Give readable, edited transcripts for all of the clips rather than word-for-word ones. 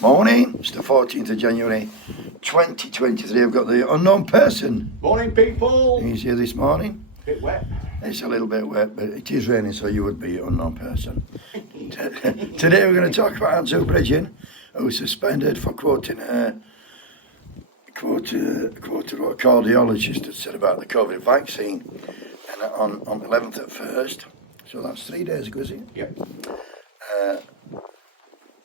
Morning, it's the 14th of January 2023. I've got the unknown person. Morning, people. He's here this morning. Bit wet. It's a little bit wet, but it is raining, so you would be an unknown person. Today we're going to talk about Bridgen, who was suspended for quoting a cardiologist that said about the COVID vaccine and on the 11th at first. So that's 3 days ago, is it? Yep.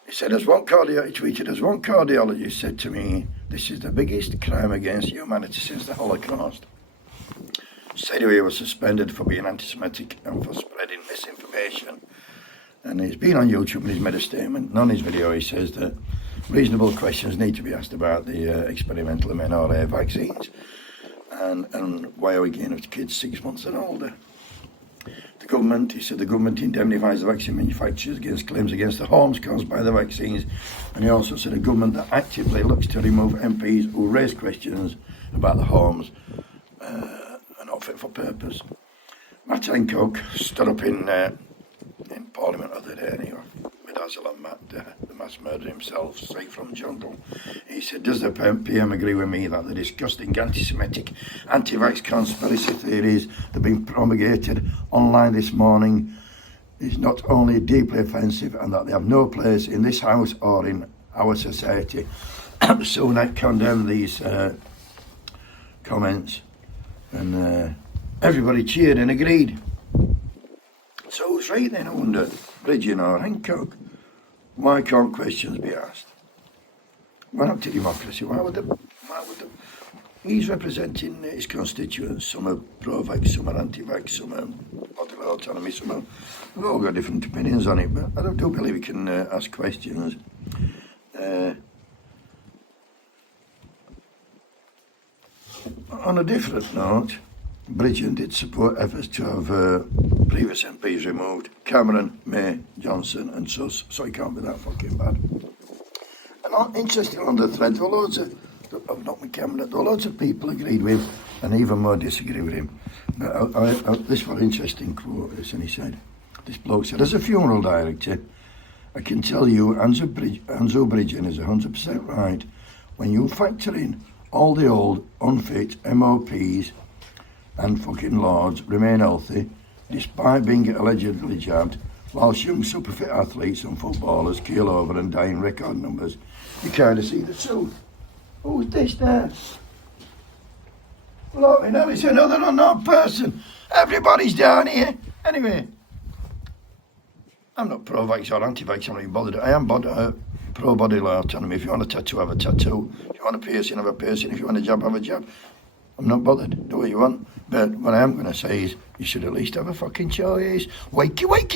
He said, he tweeted, as one cardiologist said to me, this is the biggest crime against humanity since the Holocaust. Said he was suspended for being anti-Semitic and for spreading misinformation. And he's been on YouTube and he's made a statement. And on his video he says that reasonable questions need to be asked about the experimental mRNA vaccines. And why are we getting up to kids 6 months and older? He said the government indemnifies the vaccine manufacturers against claims against the harms caused by the vaccines, and he also said a government that actively looks to remove MPs who raise questions about the harms are not fit for purpose. Matt Hancock stood up in Parliament the other day, and he bedazzled on Matt, the mass murderer himself, straight from the jungle. He said, does the PM agree with me that the disgusting anti-Semitic, anti-vax conspiracy theories that have been promulgated online this morning is not only deeply offensive and that they have no place in this house or in our society? Sunak condemned these comments, and everybody cheered and agreed. So who's right then, I wonder, Bridgen or Hancock? Why can't questions be asked? Why not to democracy? Why would he's representing his constituents. Some are pro-vax, some are anti-vax, some are bodily autonomy, some are, we've all got different opinions on it, but I do believe we can ask questions. On a different note, Bridgen did support efforts to have previous MPs removed, Cameron, May, Johnson and Suss, so he can't be that fucking bad. And interesting on the thread, there were loads of, not with Cameron, there were loads of people agreed with and even more disagree with him. But this was an interesting quote, and he said, this bloke said, as a funeral director, I can tell you Anzo Bridgen is 100% right when you factor in all the old, unfit MOPs and fucking lords remain healthy despite being allegedly jabbed, whilst young super-fit athletes and footballers keel over and die in record numbers. You kind of see the truth. Who's this there? Look, it's another unknown person. Everybody's down here. Anyway, I'm not pro-vax or anti-vax, I'm not even bothered. I am pro-body autonomy. If you want a tattoo, have a tattoo. If you want a piercing, have a piercing. If you want a jab, have a jab. I'm not bothered. Do what you want. But what I am going to say is, you should at least have a fucking choice. Wakey, wakey.